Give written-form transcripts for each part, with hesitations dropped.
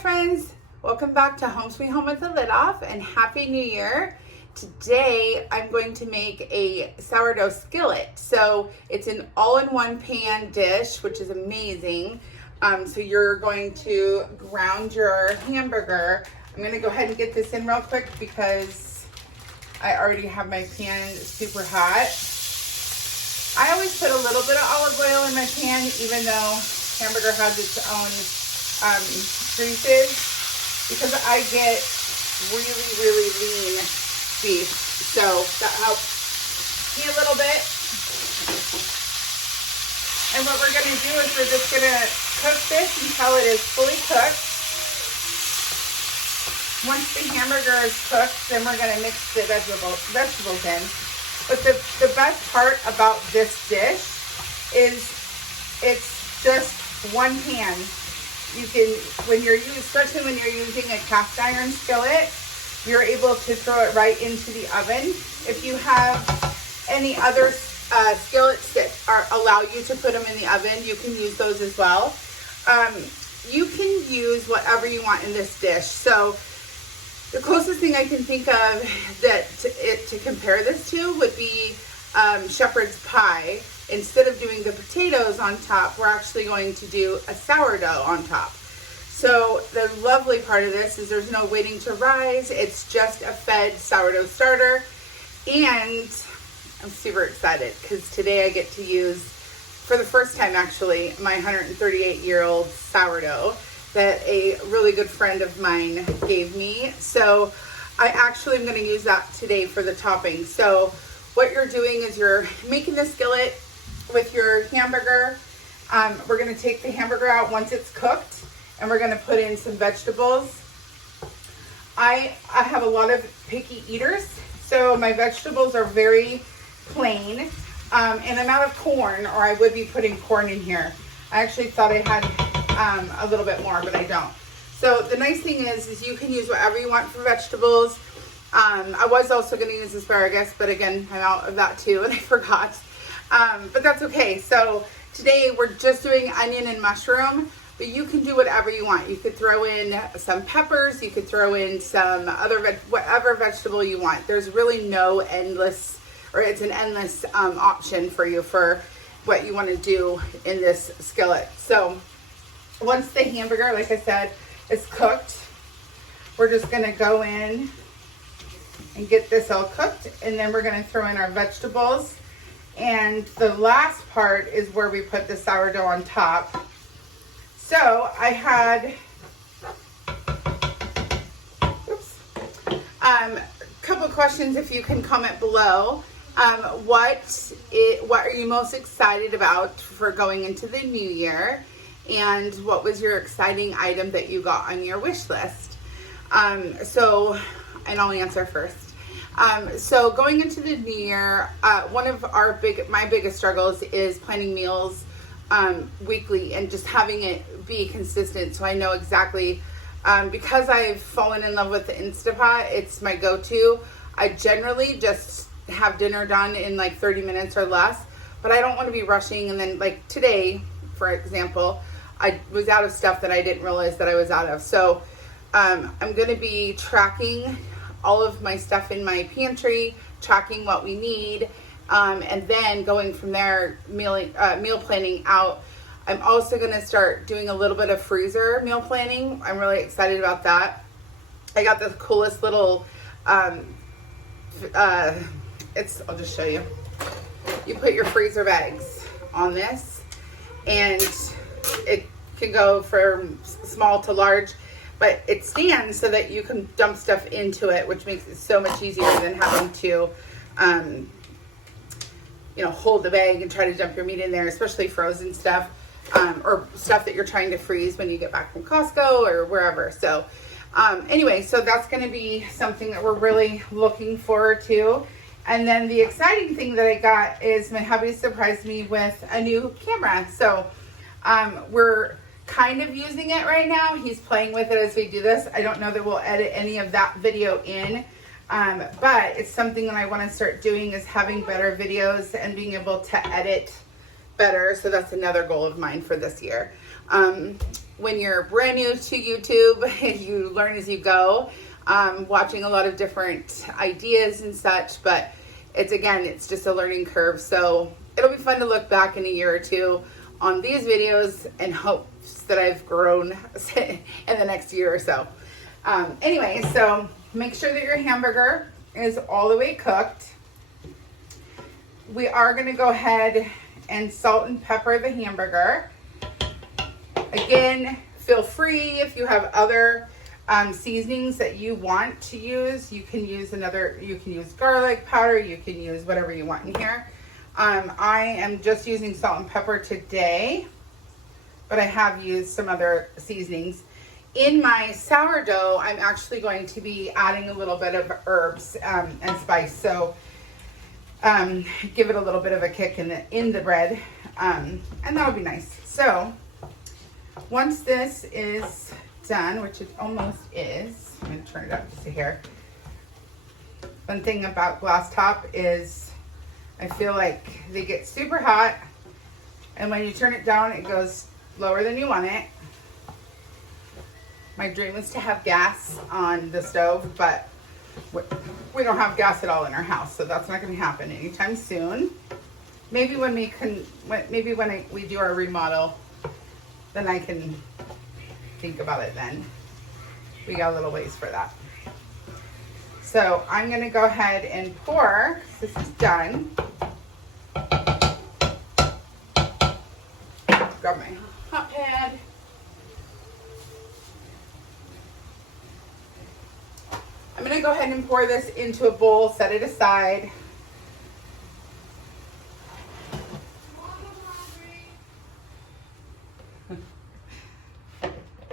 friends, welcome back to Home Sweet Home with the Lid Off, and Happy New Year. Today I'm going to make a sourdough skillet. So it's an all-in-one pan dish, which is amazing. So you're going to ground your hamburger. I'm going to go ahead and get this in real quick because I already have my pan super hot. I always put a little bit of olive oil in my pan, even though hamburger has its own greases, because I get really lean beef, so that helps me a little bit. And what we're going to do is we're just going to cook this until it is fully cooked. Once the hamburger is cooked, then we're going to mix the vegetables in. But the best part about this dish is it's just one pan. You can, especially when you're using a cast iron skillet, you're able to throw it right into the oven. If you have any other skillets that allow you to put them in the oven, you can use those as well. You can use whatever you want in this dish. So the closest thing I can think of to compare this to would be shepherd's pie. Instead of doing the potatoes on top, we're actually going to do a sourdough on top. So the lovely part of this is there's no waiting to rise. It's just a fed sourdough starter. And I'm super excited because today I get to use, for the first time actually, my 138-year-old sourdough that a really good friend of mine gave me. So I actually am going to use that today for the topping. So what you're doing is you're making the skillet with your hamburger. We're going to take the hamburger out once it's cooked, and we're going to put in some vegetables. I have a lot of picky eaters, so my vegetables are very plain, and I'm out of corn, or I would be putting corn in here. I actually thought I had a little bit more, but I don't. So the nice thing is you can use whatever you want for vegetables. I was also going to use asparagus, but again, I'm out of that too, and I forgot. But that's okay. So today we're just doing onion and mushroom, but you can do whatever you want. You could throw in some peppers. You could throw in some other whatever vegetable you want. There's really no endless, or it's an endless option for you for what you want to do in this skillet. So once the hamburger, like I said, is cooked, we're just going to go in and get this all cooked, and then we're going to throw in our vegetables. And the last part is where we put the sourdough on top. So I had a couple of questions, if you can comment below. What are you most excited about for going into the new year? And what was your exciting item that you got on your wish list? And I'll answer first. So going into the new year, one of my biggest struggles is planning meals weekly and just having it be consistent. So I know exactly, because I've fallen in love with the Instapot, it's my go-to. I generally just have dinner done in like 30 minutes or less, but I don't want to be rushing. And then like today, for example, I was out of stuff that I didn't realize that I was out of. So I'm going to be tracking all of my stuff in my pantry, tracking what we need, and then going from there, meal planning out. I'm also going to start doing a little bit of freezer meal planning. I'm really excited about that. I got the coolest little, I'll just show you. You put your freezer bags on this, and it can go from small to large, but it stands so that you can dump stuff into it, which makes it so much easier than having to, hold the bag and try to dump your meat in there, especially frozen stuff, or stuff that you're trying to freeze when you get back from Costco or wherever. So anyway, so that's going to be something that we're really looking forward to. And then the exciting thing that I got is my hubby surprised me with a new camera. So we're kind of using it right now. He's playing with it as we do this. I don't know that we'll edit any of that video in, but it's something that I want to start doing, is having better videos and being able to edit better. So that's another goal of mine for this year. when you're brand new to YouTube, you learn as you go, watching a lot of different ideas and such, but it's just a learning curve. So it'll be fun to look back in a year or two on these videos and hopes that I've grown in the next year or so. Anyway, so make sure that your hamburger is all the way cooked. We are going to go ahead and salt and pepper the hamburger. Again, feel free if you have other seasonings that you want to use. You can use garlic powder, you can use whatever you want in here. I am just using salt and pepper today, but I have used some other seasonings. In my sourdough, I'm actually going to be adding a little bit of herbs and spice, so give it a little bit of a kick in the bread, and that'll be nice. So once this is done, which it almost is, I'm going to turn it up to here. One thing about glass top is I feel like they get super hot, and when you turn it down, it goes lower than you want it. My dream is to have gas on the stove, but we don't have gas at all in our house, so that's not going to happen anytime soon. Maybe when we do our remodel, then I can think about it then. We got a little ways for that. So I'm going to go ahead and pour. This is done. Grab my hot pad. I'm going to go ahead and pour this into a bowl, set it aside.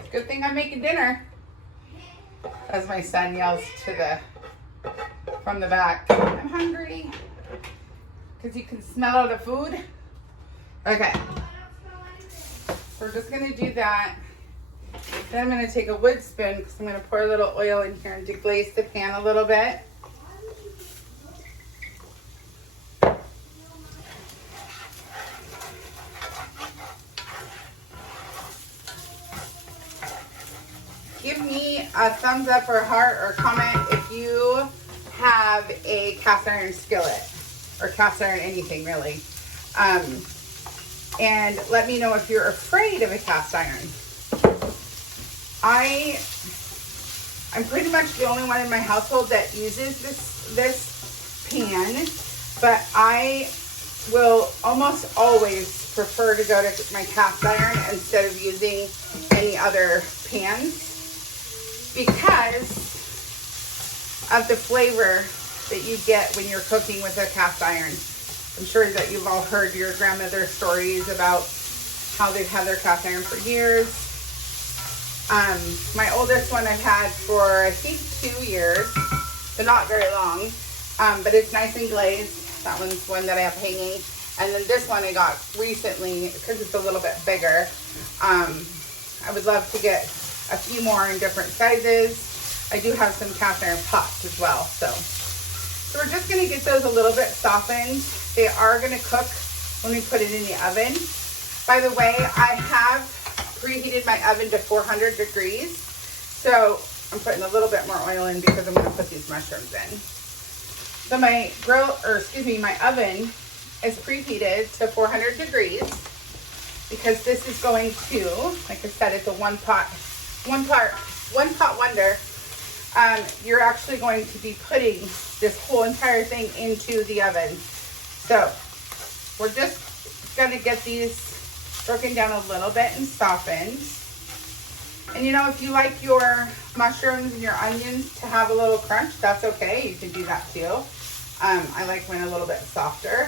Good thing I'm making dinner, as my son yells from the back, I'm hungry, because you can smell all the food. Okay, so we're just going to do that. Then I'm going to take a wood spoon, because I'm going to pour a little oil in here and deglaze the pan a little bit. Give me a thumbs up or heart or comment if you have a cast iron skillet or cast iron anything really. And let me know if you're afraid of a cast iron. I'm pretty much the only one in my household that uses this pan, but I will almost always prefer to go to my cast iron instead of using any other pans, because of the flavor that you get when you're cooking with a cast iron. I'm sure that you've all heard your grandmother's stories about how they've had their cast iron for years. My oldest one I've had for I think 2 years, but not very long. But it's nice and glazed. That one's one that I have hanging. And then this one I got recently because it's a little bit bigger. I would love to get a few more in different sizes. I do have some cast iron pots as well. So we're just going to get those a little bit softened. They are going to cook when we put it in the oven. By the way, I have preheated my oven to 400 degrees. So I'm putting a little bit more oil in because I'm going to put these mushrooms in. So my my oven is preheated to 400 degrees because this is going to, like I said, it's a one pot wonder. You're actually going to be putting this whole entire thing into the oven. So we're just going to get these broken down a little bit and softened. And you know, if you like your mushrooms and your onions to have a little crunch, that's okay. You can do that too. I like mine a little bit softer.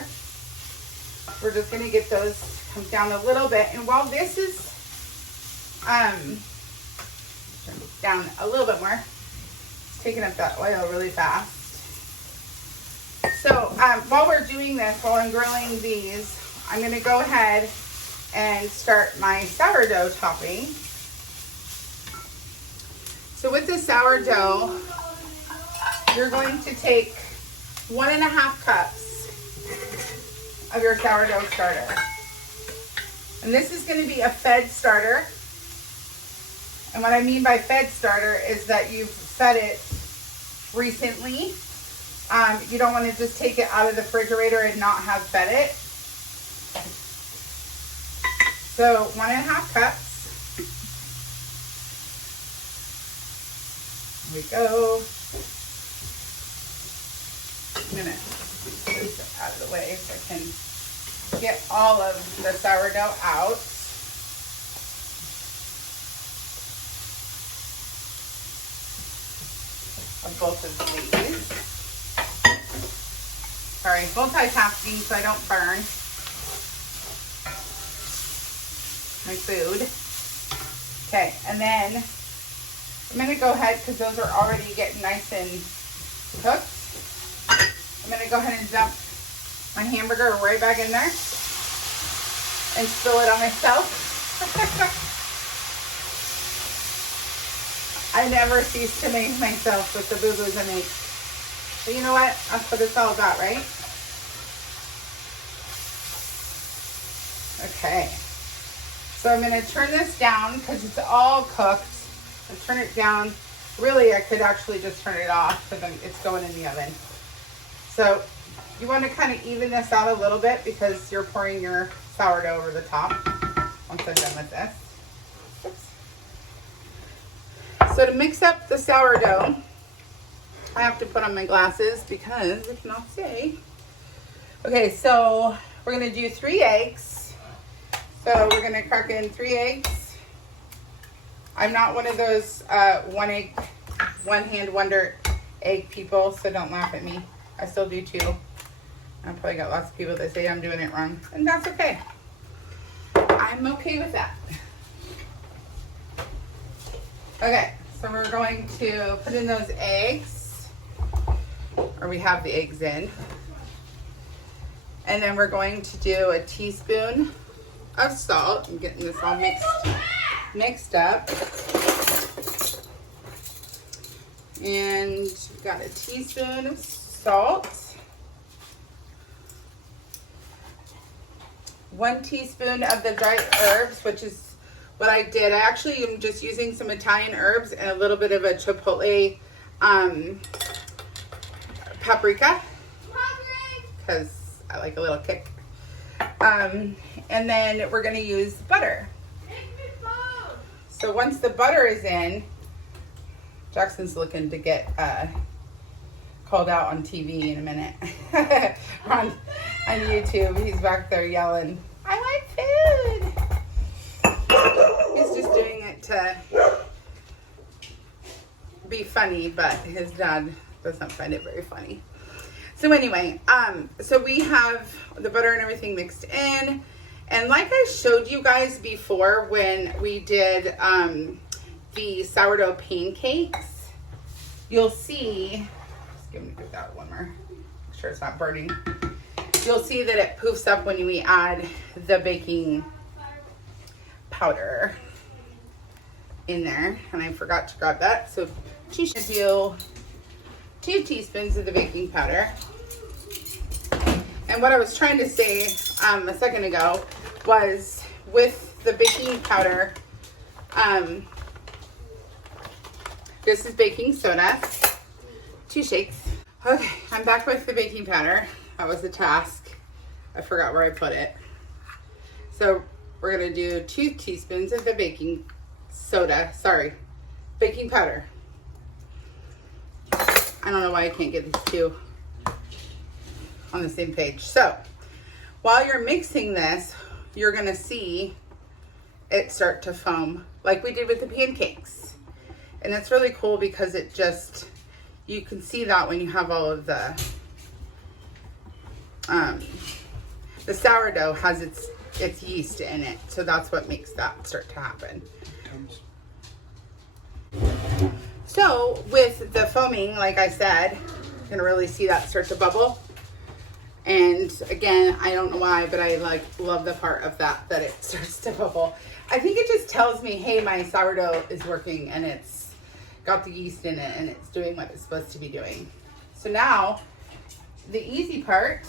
We're just going to get those come down a little bit. And while this is, turn this down a little bit more. It's taking up that oil really fast. So while we're doing this, while I'm grilling these, I'm going to go ahead and start my sourdough topping. So with the sourdough, you're going to take 1.5 cups of your sourdough starter. And this is going to be a fed starter. And what I mean by fed starter is that you've fed it recently. You don't want to just take it out of the refrigerator and not have fed it. So 1.5 cups. Here we go. I'm gonna move it out of the way so I can get all of the sourdough out. Of both of these. Sorry, multitasking so I don't burn my food. Okay, and then I'm going to go ahead, because those are already getting nice and cooked. I'm going to go ahead and dump my hamburger right back in there and spill it on myself. I never cease to amaze myself with the boo-boos I make. But you know what? That's what it's all about, right? Okay. So I'm going to turn this down because it's all cooked. I'll turn it down. Really, I could actually just turn it off because it's going in the oven. So you want to kind of even this out a little bit because you're pouring your sourdough over the top once I'm done with this. Oops. So to mix up the sourdough, I have to put on my glasses because I cannot see. Okay, so we're going to do 3 eggs. So we're going to crack in 3 eggs. I'm not one of those one hand wonder egg people, so don't laugh at me. I still do too. I've probably got lots of people that say I'm doing it wrong, and that's okay. I'm okay with that. Okay, so we're going to put in those eggs, or we have the eggs in. And then we're going to do a teaspoon of salt. I'm getting this all mixed up. And we've got a teaspoon of salt. 1 teaspoon of the dried herbs, which is what I did. I actually am just using some Italian herbs and a little bit of a chipotle paprika, because I like a little kick. And then we're going to use butter. So once the butter is in, Jackson's looking to get called out on TV in a minute. on YouTube. He's back there yelling, I want food. He's just doing it to be funny, but his dad doesn't find it very funny. So anyway, so we have the butter and everything mixed in. And like I showed you guys before when we did the sourdough pancakes, you'll see, just give me that one more, make sure it's not burning. You'll see that it poofs up when we add the baking powder in there. And I forgot to grab that. So she should do 2 teaspoons of the baking powder. And what I was trying to say a second ago was with the baking powder, this is baking soda, 2 shakes. Okay, I'm back with the baking powder. That was a task. I forgot where I put it. So we're gonna do 2 teaspoons of the baking powder. I don't know why I can't get these 2 on the same page. So while you're mixing this, you're gonna see it start to foam like we did with the pancakes. And it's really cool because it just, you can see that when you have all of the sourdough has its yeast in it. So that's what makes that start to happen. So with the foaming, like I said, you're gonna really see that start to bubble. And again, I don't know why, but I love the part of that it starts to bubble. I think it just tells me, hey, my sourdough is working and it's got the yeast in it and it's doing what it's supposed to be doing. So now, the easy part,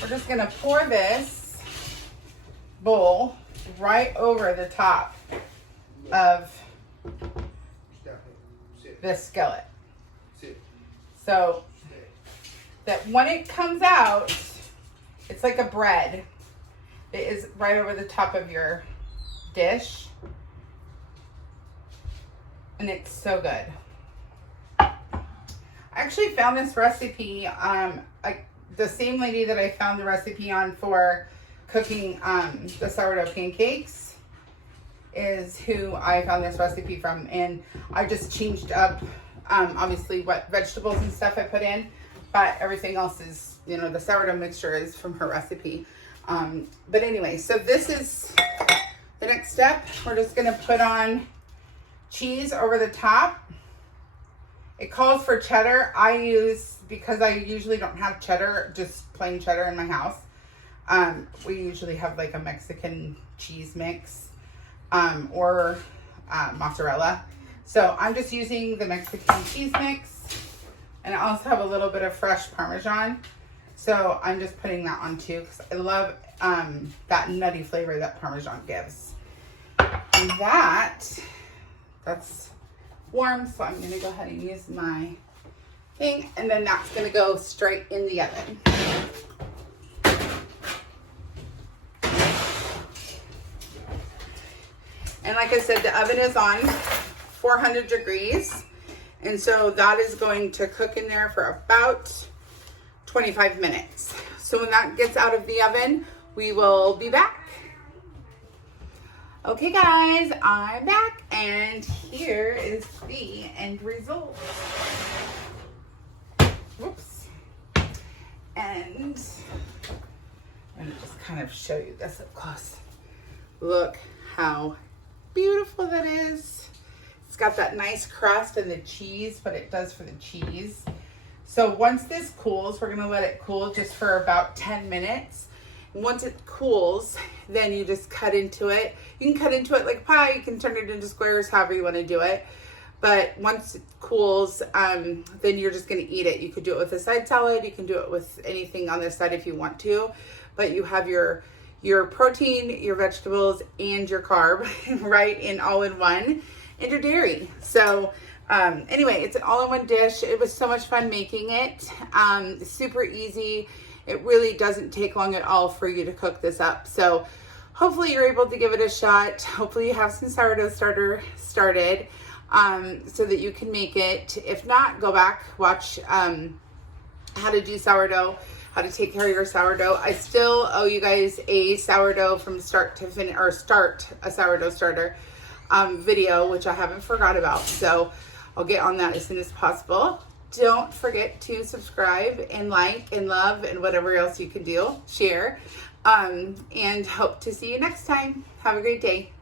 we're just gonna pour this bowl right over the top of this skillet. So that when it comes out, it's like a bread. It is right over the top of your dish. And it's so good. I actually found this recipe, the same lady that I found the recipe on for cooking the sourdough pancakes is who I found this recipe from. And I just changed up, obviously, what vegetables and stuff I put in. But everything else is, you know, the sourdough mixture is from her recipe. But anyway, so this is the next step. We're just going to put on cheese over the top. It calls for cheddar. I use, because I usually don't have cheddar, just plain cheddar in my house. We usually have like a Mexican cheese mix or mozzarella. So I'm just using the Mexican cheese mix. And I also have a little bit of fresh Parmesan. So I'm just putting that on too, because I love that nutty flavor that Parmesan gives. And that's warm, so I'm gonna go ahead and use my thing, and then that's gonna go straight in the oven. And like I said, the oven is on 400 degrees. And so that is going to cook in there for about 25 minutes. So when that gets out of the oven, we will be back. Okay guys, I'm back and here is the end result. Whoops. And I'm gonna just kind of show you this up close. Look how beautiful that is. It's got that nice crust and the cheese, what it does for the cheese. So once this cools, we're gonna let it cool just for about 10 minutes. And once it cools, then you just cut into it. You can cut into it like pie, you can turn it into squares, however you wanna do it. But once it cools, then you're just gonna eat it. You could do it with a side salad, you can do it with anything on this side if you want to, but you have your protein, your vegetables, and your carb, right, in all in one, and your dairy. So anyway, it's an all-in-one dish. It was so much fun making it. Super easy. It really doesn't take long at all for you to cook this up. So hopefully you're able to give it a shot. Hopefully you have some sourdough starter started so that you can make it. If not, go back, watch how to do sourdough, how to take care of your sourdough. I still owe you guys a sourdough from start to finish, or start a sourdough starter video, which I haven't forgot about. So I'll get on that as soon as possible. Don't forget to subscribe and like and love and whatever else you can do, share, and hope to see you next time. Have a great day.